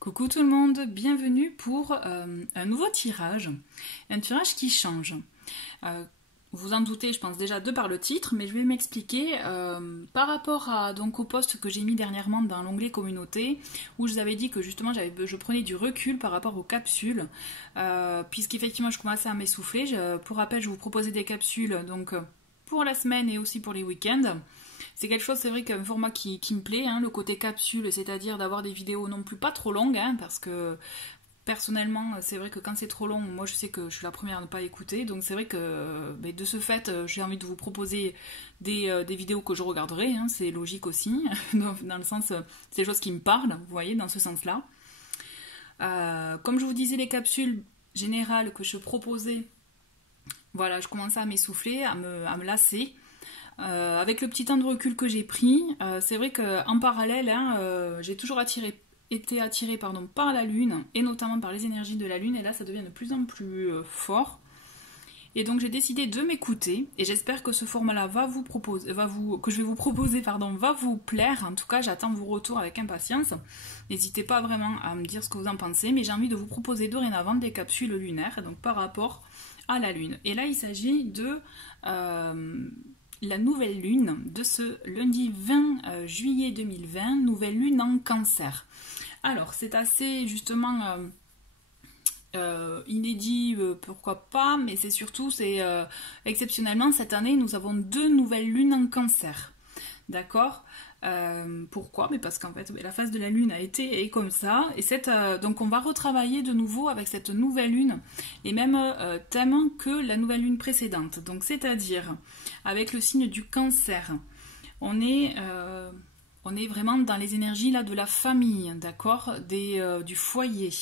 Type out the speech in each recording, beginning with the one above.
Coucou tout le monde, bienvenue pour un nouveau tirage, un tirage qui change. Vous en doutez, je pense déjà de par le titre, mais je vais m'expliquer par rapport au post que j'ai mis dernièrement dans l'onglet communauté, où je vous avais dit que justement je prenais du recul par rapport aux capsules, puisqu'effectivement je commençais à m'essouffler. Pour rappel, je vous proposais des capsules donc pour la semaine et aussi pour les week-ends. C'est quelque chose, c'est vrai, qu'un format qui me plaît, hein, le côté capsule, c'est-à-dire d'avoir des vidéos non plus pas trop longues, hein, parce que personnellement, c'est vrai que quand c'est trop long, moi je sais que je suis la première à ne pas écouter, donc c'est vrai que de ce fait, j'ai envie de vous proposer des vidéos que je regarderai, hein, c'est logique aussi, dans le sens, c'est des choses qui me parlent, vous voyez, dans ce sens-là. Comme je vous disais, les capsules générales que je proposais, voilà, je commençais à m'essouffler, à me lasser. Avec le petit temps de recul que j'ai pris, c'est vrai qu'en parallèle, hein, j'ai toujours été attirée par la Lune, et notamment par les énergies de la Lune, et là ça devient de plus en plus fort. Et donc j'ai décidé de m'écouter, et j'espère que ce format-là que je vais vous proposer, va vous plaire. En tout cas, j'attends vos retours avec impatience. N'hésitez pas vraiment à me dire ce que vous en pensez, mais j'ai envie de vous proposer dorénavant des capsules lunaires, donc par rapport à la Lune. Et là, il s'agit de la nouvelle lune de ce lundi 20 juillet 2020, nouvelle lune en Cancer. Alors, c'est assez justement inédit, pourquoi pas, mais c'est surtout, exceptionnellement, cette année, nous avons 2 nouvelles lunes en Cancer. D'accord? Pourquoi? Mais parce qu'en fait, la phase de la lune est comme ça, et donc on va retravailler de nouveau avec cette nouvelle lune les mêmes thèmes que la nouvelle lune précédente. Donc c'est-à-dire avec le signe du Cancer, on est vraiment dans les énergies là de la famille, d'accord, du foyer,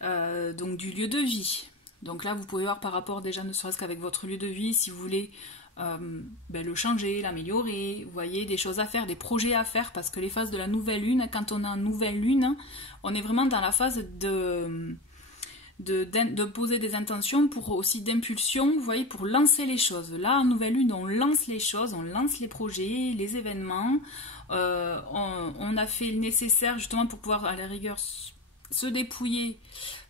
donc du lieu de vie. Donc là, vous pouvez voir par rapport déjà, ne serait-ce qu'avec votre lieu de vie, si vous voulez le changer, l'améliorer, vous voyez, des choses à faire, des projets à faire, parce que les phases de la nouvelle lune, quand on a une nouvelle lune, on est vraiment dans la phase de poser des intentions, pour aussi d'impulsion, vous voyez, pour lancer les choses. Là, en nouvelle lune, on lance les choses, on lance les projets, les événements, on a fait le nécessaire justement pour pouvoir à la rigueur se dépouiller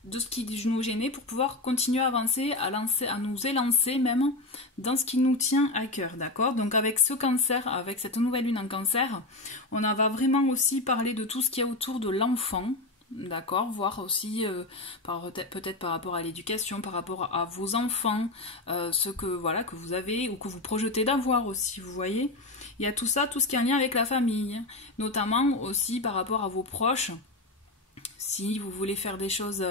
de ce qui nous gênait pour pouvoir continuer à avancer, à nous élancer même dans ce qui nous tient à cœur, d'accord? Donc avec ce Cancer, avec cette nouvelle lune en Cancer, on va vraiment aussi parler de tout ce qu'il y a autour de l'enfant, d'accord? Voir aussi peut-être par rapport à l'éducation, par rapport à vos enfants, ce que vous avez ou que vous projetez d'avoir aussi, vous voyez? Il y a tout ça, tout ce qui est en lien avec la famille, notamment aussi par rapport à vos proches. Si vous voulez faire des choses,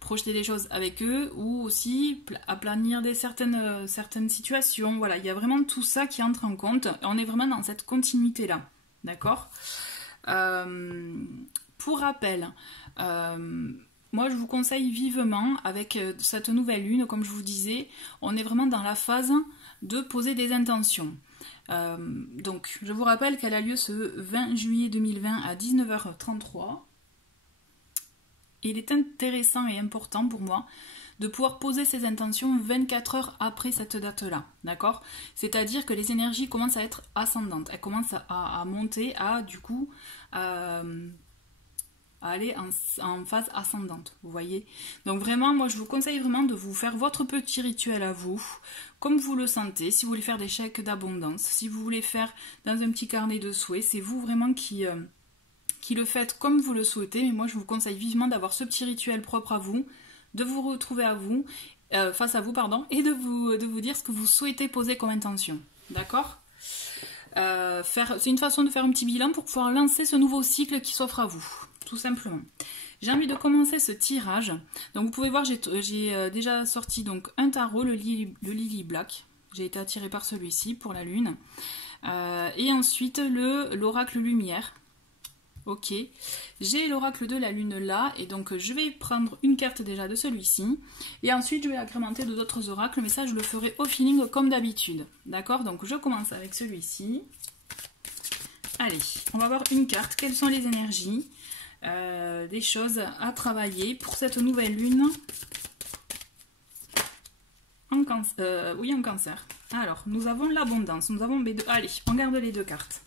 projeter des choses avec eux, ou aussi aplanir certaines situations. Voilà, il y a vraiment tout ça qui entre en compte. On est vraiment dans cette continuité-là, d'accord? Pour rappel, moi je vous conseille vivement, avec cette nouvelle lune, comme je vous disais, on est vraiment dans la phase de poser des intentions. Donc, je vous rappelle qu'elle a lieu ce 20 juillet 2020 à 19h33. Il est intéressant et important pour moi de pouvoir poser ces intentions 24 heures après cette date-là, d'accord? C'est-à-dire que les énergies commencent à être ascendantes, elles commencent à monter, à aller en phase ascendante, vous voyez? Donc vraiment, moi je vous conseille vraiment de vous faire votre petit rituel à vous, comme vous le sentez. Si vous voulez faire des chèques d'abondance, si vous voulez faire dans un petit carnet de souhaits, c'est vous vraiment qui le faites comme vous le souhaitez, mais moi je vous conseille vivement d'avoir ce petit rituel propre à vous, de vous retrouver face à vous, et de vous dire ce que vous souhaitez poser comme intention, d'accord? C'est une façon de faire un petit bilan pour pouvoir lancer ce nouveau cycle qui s'offre à vous, tout simplement. J'ai envie de commencer ce tirage. Donc vous pouvez voir, j'ai déjà sorti donc un tarot, le Lily Black. J'ai été attirée par celui-ci pour la lune. Et ensuite l'oracle lumière. Ok, j'ai l'oracle de la lune là, et donc je vais prendre une carte déjà de celui-ci, et ensuite je vais agrémenter de d'autres oracles, mais ça je le ferai au feeling comme d'habitude, d'accord? Donc je commence avec celui-ci. Allez, on va voir une carte, quelles sont les énergies, des choses à travailler pour cette nouvelle lune en Cancer. Oui, en Cancer. Alors, nous avons l'abondance, nous avons B2, allez, on garde les 2 cartes.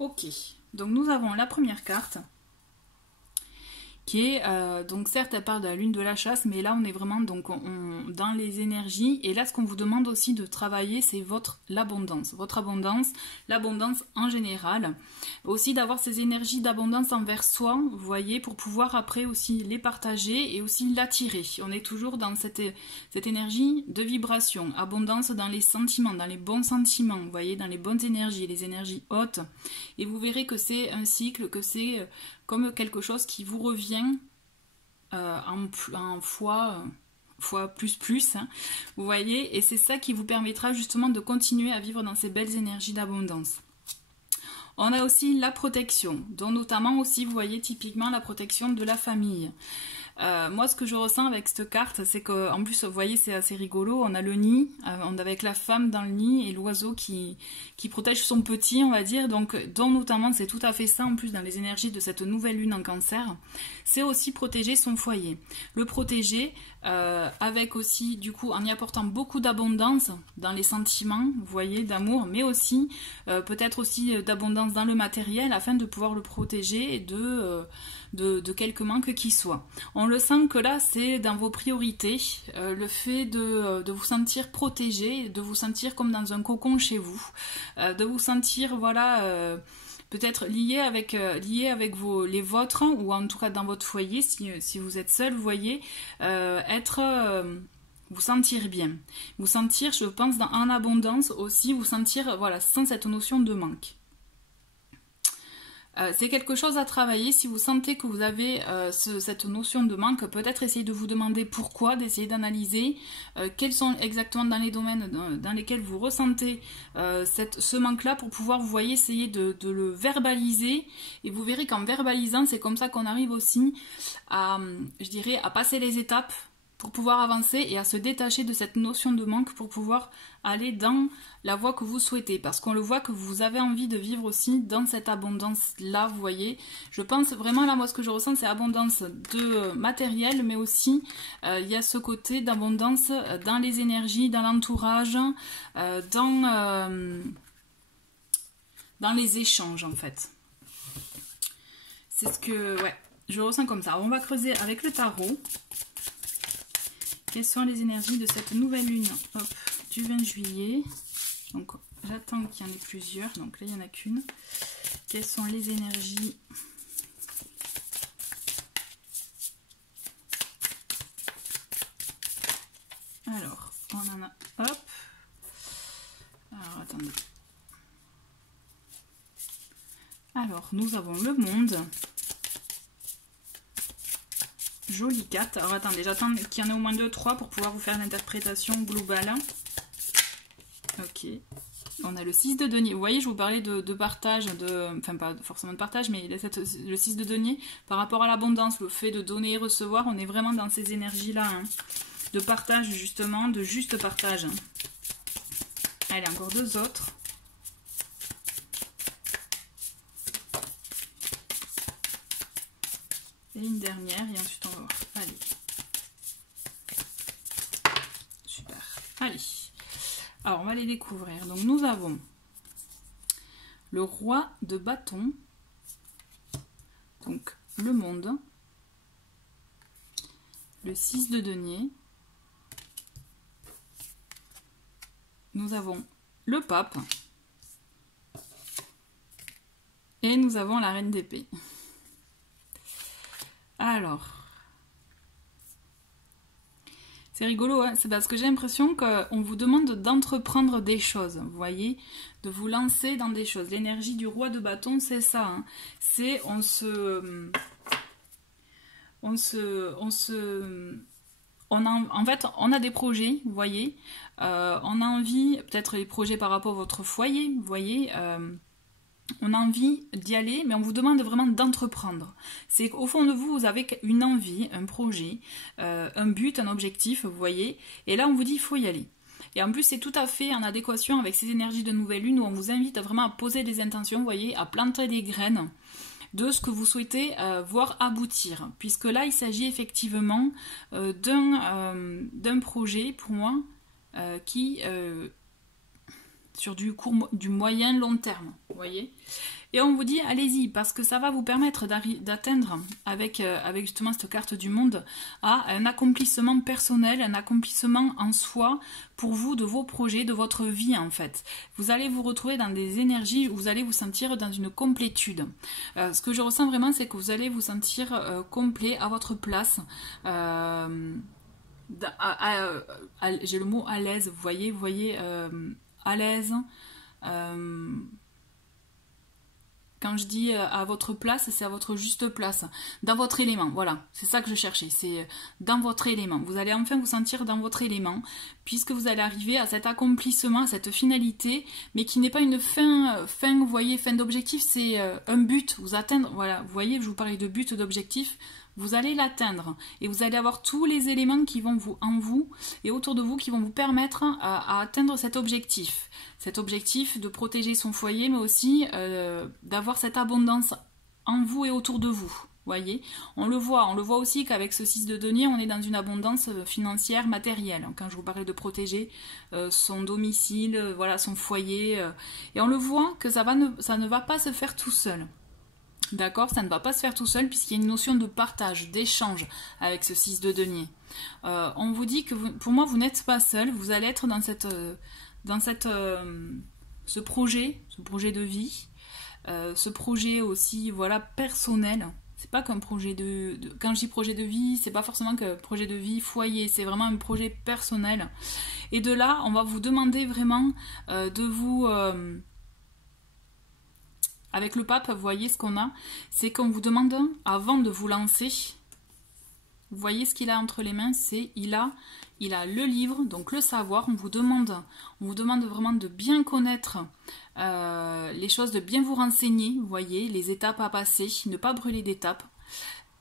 Ok. Donc nous avons la première carte qui est, donc certes elle parle de la lune de la chasse, mais là on est vraiment donc dans les énergies, et là ce qu'on vous demande aussi de travailler, c'est l'abondance, l'abondance en général, aussi d'avoir ces énergies d'abondance envers soi, vous voyez, pour pouvoir après aussi les partager et aussi l'attirer. On est toujours dans cette énergie de vibration, abondance dans les sentiments, dans les bons sentiments, vous voyez, dans les bonnes énergies, les énergies hautes, et vous verrez que c'est un cycle, que c'est comme quelque chose qui vous revient en fois plus, hein, vous voyez, et c'est ça qui vous permettra justement de continuer à vivre dans ces belles énergies d'abondance. On a aussi la protection, dont notamment aussi, vous voyez, typiquement la protection de la famille. Moi, ce que je ressens avec cette carte, c'est qu'en plus, vous voyez, c'est assez rigolo. On a le nid, on a avec la femme dans le nid et l'oiseau qui protège son petit, on va dire. Donc, dont notamment, c'est tout à fait ça, en plus, dans les énergies de cette nouvelle lune en cancer. C'est aussi protéger son foyer. Le protéger avec aussi, du coup, en y apportant beaucoup d'abondance dans les sentiments, vous voyez, d'amour, mais aussi, peut-être aussi d'abondance dans le matériel, afin de pouvoir le protéger et de quelques manques qui soient. On le sent que là, c'est dans vos priorités, le fait de vous sentir protégé, de vous sentir comme dans un cocon chez vous, de vous sentir, voilà, peut-être lié avec les vôtres, ou en tout cas dans votre foyer, si vous êtes seul, vous voyez, vous sentir bien. Vous sentir, je pense, en abondance aussi, vous sentir, voilà, sans cette notion de manque. C'est quelque chose à travailler. Si vous sentez que vous avez cette notion de manque, peut-être essayer de vous demander pourquoi, d'essayer d'analyser quels sont exactement dans les domaines dans lesquels vous ressentez ce manque-là, pour pouvoir, vous voyez, essayer de le verbaliser. Et vous verrez qu'en verbalisant, c'est comme ça qu'on arrive aussi à, je dirais, à passer les étapes pour pouvoir avancer et à se détacher de cette notion de manque pour pouvoir aller dans la voie que vous souhaitez. Parce qu'on le voit que vous avez envie de vivre aussi dans cette abondance-là, vous voyez. Je pense vraiment, là, moi, ce que je ressens, c'est abondance de matériel, mais aussi, il y a ce côté d'abondance dans les énergies, dans l'entourage, dans les échanges, en fait. C'est ce que, ouais, je ressens comme ça. Alors, on va creuser avec le tarot. Quelles sont les énergies de cette nouvelle lune, hop, du 20 juillet. Donc j'attends qu'il y en ait plusieurs. Donc là, il n'y en a qu'une. Quelles sont les énergies ? Alors, on en a, hop. Alors, attendez. Alors, nous avons le monde. Jolie carte. Alors attendez, j'attends qu'il y en ait au moins 2-3 pour pouvoir vous faire l'interprétation globale. Ok. On a le 6 de denier. Vous voyez, je vous parlais de partage, enfin pas forcément de partage, mais le 6 de denier, par rapport à l'abondance, le fait de donner et recevoir, on est vraiment dans ces énergies-là, hein, de partage justement, de juste partage. Allez, encore 2 autres. Et une dernière, et ensuite on va voir. Allez. Super. Allez. Alors, on va les découvrir. Donc, nous avons le roi de bâton. Donc, le monde. Le 6 de denier. Nous avons le pape. Et nous avons la reine d'épée. Alors, c'est rigolo, hein, c'est parce que j'ai l'impression qu'on vous demande d'entreprendre des choses, vous voyez, de vous lancer dans des choses. L'énergie du roi de bâton, c'est ça, hein. C'est en fait, on a des projets, vous voyez, on a envie, peut-être les projets par rapport à votre foyer, vous voyez, on a envie d'y aller, mais on vous demande vraiment d'entreprendre. C'est qu'au fond de vous, vous avez une envie, un projet, un but, un objectif, vous voyez. Et là, on vous dit, il faut y aller. Et en plus, c'est tout à fait en adéquation avec ces énergies de nouvelle lune où on vous invite vraiment à poser des intentions, vous voyez, à planter des graines de ce que vous souhaitez voir aboutir. Puisque là, il s'agit effectivement d'un projet, pour moi, qui... sur du moyen long terme, vous voyez. Et on vous dit, allez-y, parce que ça va vous permettre d'atteindre, avec justement cette carte du monde, à un accomplissement personnel, un accomplissement en soi, pour vous, de vos projets, de votre vie, en fait. Vous allez vous retrouver dans des énergies, où vous allez vous sentir dans une complétude. Ce que je ressens vraiment, c'est que vous allez vous sentir complet, à votre place, j'ai le mot à l'aise, vous voyez, à l'aise, quand je dis à votre place, c'est à votre juste place, dans votre élément, voilà, c'est ça que je cherchais, c'est dans votre élément. Vous allez enfin vous sentir dans votre élément, puisque vous allez arriver à cet accomplissement, à cette finalité, mais qui n'est pas une fin, vous voyez, fin d'objectif, c'est un but, vous atteindre, voilà, vous voyez, je vous parlais de but, d'objectif, vous allez l'atteindre, et vous allez avoir tous les éléments qui vont en vous, et autour de vous, qui vont vous permettre à atteindre cet objectif. Cet objectif de protéger son foyer, mais aussi d'avoir cette abondance en vous et autour de vous. Voyez, on le voit aussi qu'avec ce 6 de denier, on est dans une abondance financière, matérielle. Quand je vous parlais de protéger son domicile, voilà, son foyer, et on le voit que ça ne va pas se faire tout seul. D'accord, ça ne va pas se faire tout seul puisqu'il y a une notion de partage, d'échange avec ce 6 de denier. On vous dit que pour moi, vous n'êtes pas seul, vous allez être dans ce projet de vie, ce projet aussi, voilà, personnel. C'est pas qu'un projet quand je dis projet de vie, c'est pas forcément que projet de vie foyer, c'est vraiment un projet personnel. Et de là, on va vous demander vraiment de vous... avec le pape, vous voyez ce qu'on a, c'est qu'on vous demande, avant de vous lancer, vous voyez ce qu'il a entre les mains, c'est il a le livre, donc le savoir, on vous demande vraiment de bien connaître les choses, de bien vous renseigner, vous voyez, les étapes à passer, ne pas brûler d'étapes,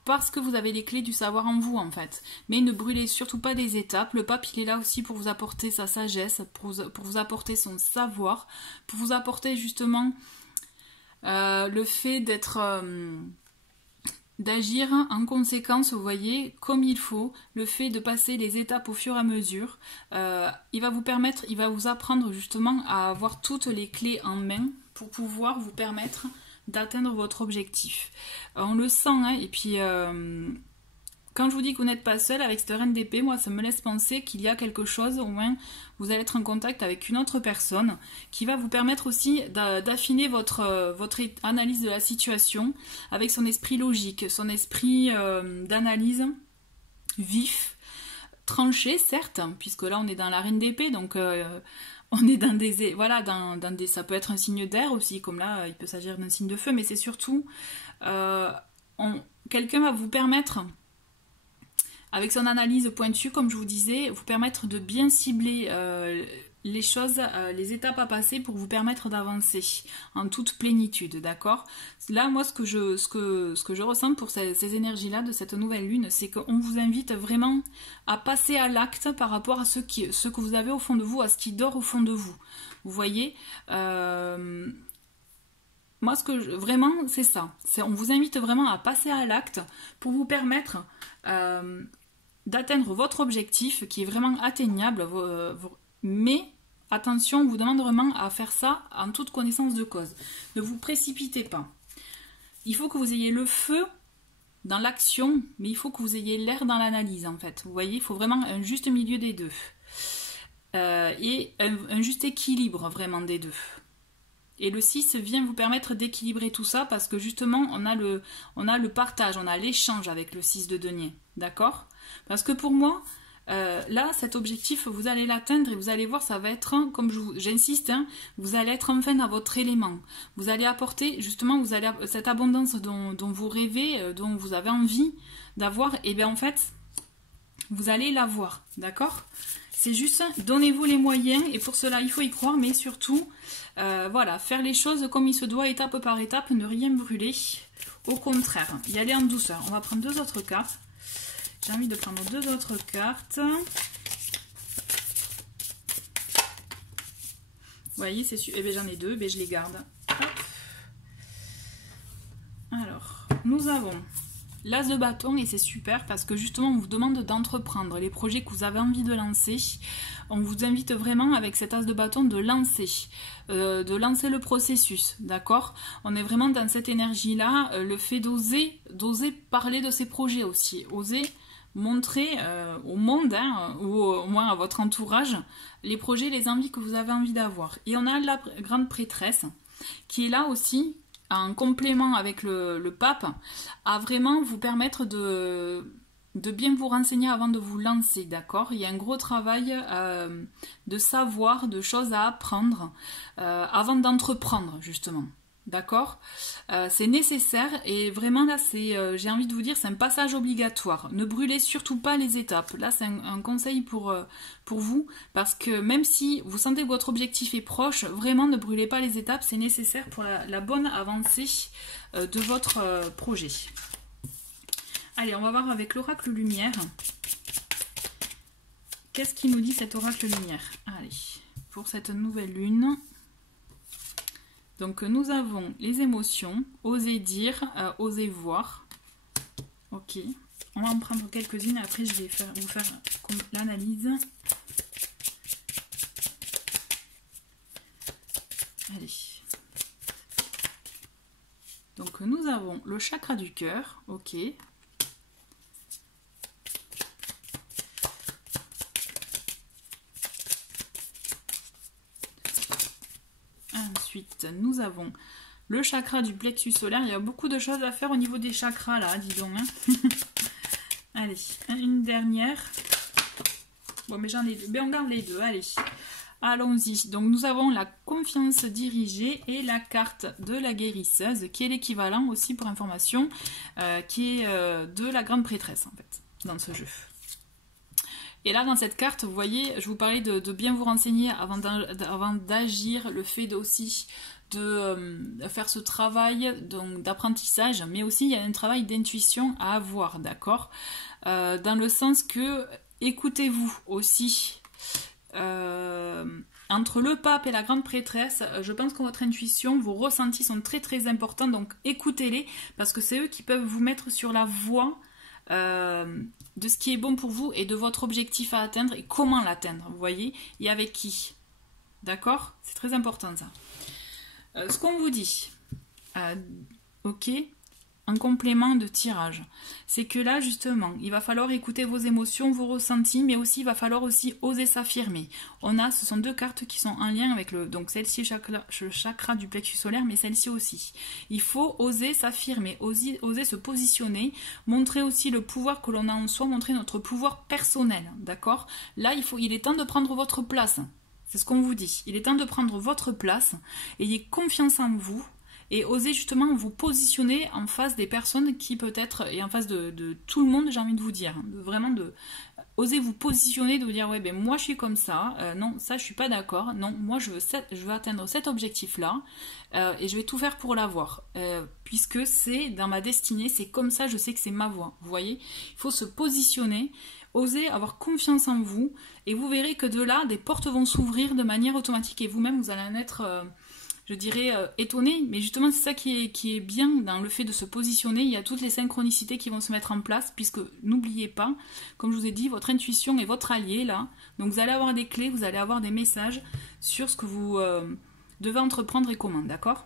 parce que vous avez les clés du savoir en vous, en fait. Mais ne brûlez surtout pas des étapes. Le pape, il est là aussi pour vous apporter sa sagesse, pour vous apporter son savoir, pour vous apporter justement le fait d'agir en conséquence, vous voyez, comme il faut, le fait de passer les étapes au fur et à mesure, il va vous apprendre justement à avoir toutes les clés en main pour pouvoir vous permettre d'atteindre votre objectif. On le sent, hein, et puis quand je vous dis que vous n'êtes pas seul avec cette reine d'épée, moi ça me laisse penser qu'il y a quelque chose, au moins vous allez être en contact avec une autre personne qui va vous permettre aussi d'affiner votre analyse de la situation avec son esprit logique, son esprit d'analyse vif, tranché certes, puisque là on est dans la reine d'épée, donc on est dans des... Voilà, ça peut être un signe d'air aussi, comme là il peut s'agir d'un signe de feu, mais c'est surtout quelqu'un va vous permettre, avec son analyse pointue, comme je vous disais, vous permettre de bien cibler les choses, les étapes à passer pour vous permettre d'avancer en toute plénitude, d'accord? Là, moi, ce que je ressens pour ces énergies-là de cette nouvelle lune, c'est qu'on vous invite vraiment à passer à l'acte par rapport à ce que vous avez au fond de vous, à ce qui dort au fond de vous. Vous voyez, moi, vraiment, c'est ça. On vous invite vraiment à passer à l'acte pour vous permettre d'atteindre votre objectif qui est vraiment atteignable, mais attention, on vous demande vraiment à faire ça en toute connaissance de cause. Ne vous précipitez pas. Il faut que vous ayez le feu dans l'action, mais il faut que vous ayez l'air dans l'analyse, en fait. Vous voyez, il faut vraiment un juste milieu des deux. Et un juste équilibre, vraiment, des deux. Et le 6 vient vous permettre d'équilibrer tout ça parce que justement, on a le partage, on a l'échange avec le 6 de denier. D'accord? Parce que pour moi, là, cet objectif, vous allez l'atteindre et vous allez voir, ça va être, comme j'insiste, hein, vous allez être enfin dans votre élément. Vous allez apporter, justement, cette abondance dont vous rêvez, dont vous avez envie d'avoir, et bien en fait, vous allez l'avoir. D'accord? C'est juste, donnez-vous les moyens et pour cela, il faut y croire, mais surtout, voilà, faire les choses comme il se doit, étape par étape, ne rien brûler. Au contraire, y aller en douceur. On va prendre deux autres cartes. J'ai envie de prendre deux autres cartes. Vous voyez, c'est sûr. Eh bien, j'en ai deux, mais je les garde. Hop. Alors, nous avons l'as de bâton, et c'est super parce que justement on vous demande d'entreprendre les projets que vous avez envie de lancer. On vous invite vraiment avec cet as de bâton de lancer le processus, d'accord? On est vraiment dans cette énergie-là, le fait d'oser parler de ces projets aussi, oser montrer au monde, hein, ou au moins à votre entourage, les projets, les envies que vous avez envie d'avoir. Et on a la grande prêtresse qui est là aussi, en complément avec le pape, à vraiment vous permettre de bien vous renseigner avant de vous lancer, d'accord? Il y a un gros travail de savoir, de choses à apprendre avant d'entreprendre, justement. D'accord? C'est nécessaire et vraiment là, j'ai envie de vous dire, c'est un passage obligatoire. Ne brûlez surtout pas les étapes. Là, c'est un conseil pour vous, parce que même si vous sentez que votre objectif est proche, vraiment ne brûlez pas les étapes, c'est nécessaire pour la bonne avancée de votre projet. Allez, on va voir avec l'oracle lumière. Qu'est-ce qui nous dit cet oracle lumière? Allez, pour cette nouvelle lune... Donc nous avons les émotions, oser dire, oser voir. Ok, on va en prendre quelques-unes et après je vais vous faire l'analyse. Allez. Donc nous avons le chakra du cœur, ok. Ensuite, nous avons le chakra du plexus solaire. Il y a beaucoup de choses à faire au niveau des chakras, là, dis donc. Hein. Allez, une dernière. Bon, mais j'en ai deux. Mais on garde les deux, allez. Allons-y. Donc, nous avons la confiance dirigée et la carte de la guérisseuse, qui est l'équivalent aussi, pour information, qui est de la grande prêtresse, en fait, dans ce jeu. Et là, dans cette carte, vous voyez, je vous parlais de bien vous renseigner avant d'agir, le fait aussi de faire ce travail d'apprentissage, mais aussi il y a un travail d'intuition à avoir, d'accord? Dans le sens que, écoutez-vous aussi, entre le pape et la grande prêtresse, je pense que votre intuition, vos ressentis sont très très importants, donc écoutez-les, parce que c'est eux qui peuvent vous mettre sur la voie de ce qui est bon pour vous et de votre objectif à atteindre et comment l'atteindre, vous voyez, et avec qui, d'accord? C'est très important ça. Ce qu'on vous dit, ok, en complément de tirage, c'est que là justement, il va falloir écouter vos émotions, vos ressentis, mais aussi il va falloir aussi oser s'affirmer. Ce sont deux cartes qui sont en lien avec donc celle-ci, le chakra du plexus solaire, mais celle-ci aussi. Il faut oser s'affirmer, oser se positionner, montrer aussi le pouvoir que l'on a en soi, montrer notre pouvoir personnel, d'accord? Là, il est temps de prendre votre place. C'est ce qu'on vous dit. Il est temps de prendre votre place, ayez confiance en vous, et osez justement vous positionner en face des personnes qui peut-être, et en face de tout le monde, j'ai envie de vous dire, vraiment osez vous positionner, de vous dire ouais ben moi je suis comme ça, non ça je suis pas d'accord, non moi je veux atteindre cet objectif là et je vais tout faire pour l'avoir, puisque c'est dans ma destinée, c'est comme ça, je sais que c'est ma voie, vous voyez, il faut se positionner, oser avoir confiance en vous, et vous verrez que de là des portes vont s'ouvrir de manière automatique et vous-même vous allez en être je dirais étonné, mais justement c'est ça qui est bien dans le fait de se positionner. Il y a toutes les synchronicités qui vont se mettre en place, puisque n'oubliez pas, comme je vous ai dit, votre intuition est votre allié là, donc vous allez avoir des clés, vous allez avoir des messages sur ce que vous devez entreprendre et comment, d'accord?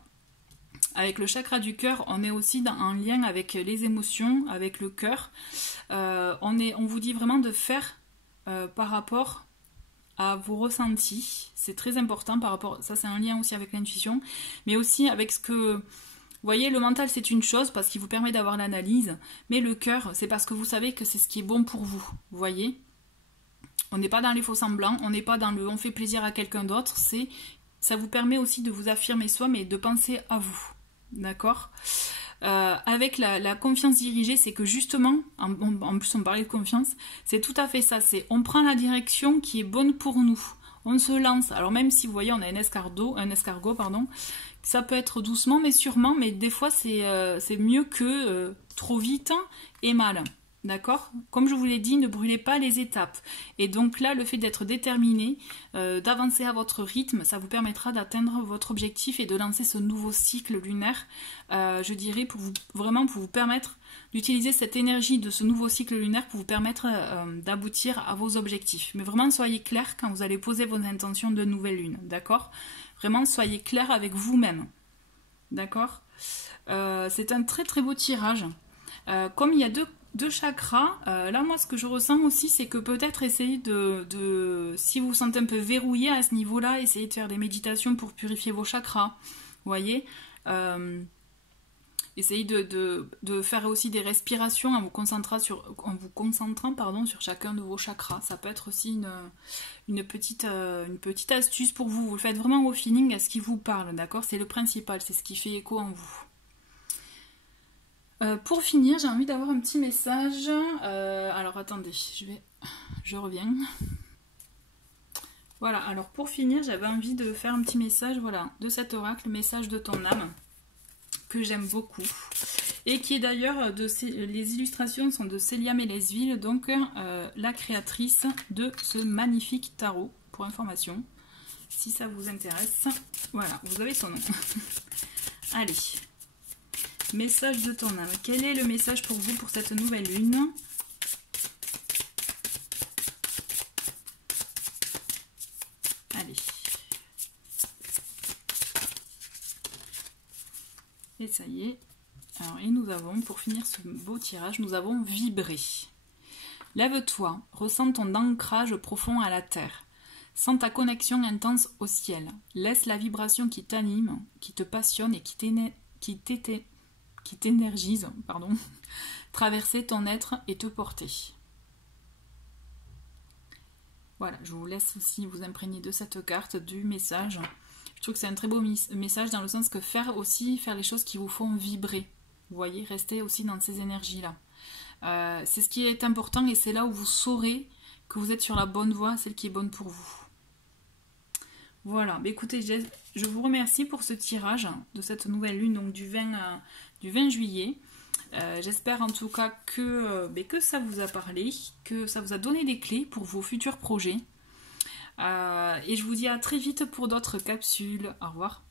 Avec le chakra du cœur, on est aussi en lien avec les émotions, avec le cœur. On vous dit vraiment de faire par rapport à vos ressentis, c'est très important par rapport, ça c'est un lien aussi avec l'intuition, mais aussi avec ce que, vous voyez, le mental c'est une chose parce qu'il vous permet d'avoir l'analyse, mais le cœur c'est parce que vous savez que c'est ce qui est bon pour vous, vous voyez, on n'est pas dans les faux semblants, on n'est pas dans le on fait plaisir à quelqu'un d'autre, ça vous permet aussi de vous affirmer soi, mais de penser à vous, d'accord? Avec la confiance dirigée, c'est que justement, en plus on parlait de confiance, c'est tout à fait ça, c'est on prend la direction qui est bonne pour nous, on se lance, alors même si vous voyez on a un escargot, ça peut être doucement mais sûrement, mais des fois c'est mieux que trop vite et mal, D'accord? Comme je vous l'ai dit, ne brûlez pas les étapes. Et donc là, le fait d'être déterminé, d'avancer à votre rythme, ça vous permettra d'atteindre votre objectif et de lancer ce nouveau cycle lunaire, je dirais, pour vous permettre d'utiliser cette énergie de ce nouveau cycle lunaire pour vous permettre d'aboutir à vos objectifs. Mais vraiment, soyez clair quand vous allez poser vos intentions de nouvelle lune, d'accord? Vraiment, soyez clair avec vous-même, d'accord? C'est un très très beau tirage. Comme il y a deux chakras, là moi ce que je ressens aussi c'est que peut-être essayer si vous vous sentez un peu verrouillé à ce niveau-là, essayez de faire des méditations pour purifier vos chakras, vous voyez, essayez de faire aussi des respirations en vous concentrant sur chacun de vos chakras, ça peut être aussi une petite astuce pour vous, vous le faites vraiment au feeling, à ce qui vous parle, d'accord, c'est le principal, c'est ce qui fait écho en vous. Pour finir, j'ai envie d'avoir un petit message. Alors attendez, je reviens. Voilà, alors pour finir, j'avais envie de faire un petit message, voilà, de cet oracle, message de ton âme, que j'aime beaucoup. Et qui est d'ailleurs, les illustrations sont de Célia Mélesville, donc la créatrice de ce magnifique tarot, pour information. Si ça vous intéresse, voilà, vous avez son nom. Allez. Message de ton âme. Quel est le message pour vous pour cette nouvelle lune? Allez. Et ça y est. Alors, et nous avons, pour finir ce beau tirage, nous avons vibré. Lève-toi, ressens ton ancrage profond à la terre. Sens ta connexion intense au ciel. Laisse la vibration qui t'anime, qui te passionne et qui t'énergise, traverser ton être et te porter. Voilà, je vous laisse aussi vous imprégner de cette carte, du message. Je trouve que c'est un très beau message dans le sens que faire les choses qui vous font vibrer. Vous voyez, restez aussi dans ces énergies-là. C'est ce qui est important et c'est là où vous saurez que vous êtes sur la bonne voie, celle qui est bonne pour vous. Voilà, écoutez, je vous remercie pour ce tirage de cette nouvelle lune, donc du 20 juillet. J'espère en tout cas que ça vous a parlé, que ça vous a donné des clés pour vos futurs projets. Et je vous dis à très vite pour d'autres capsules. Au revoir.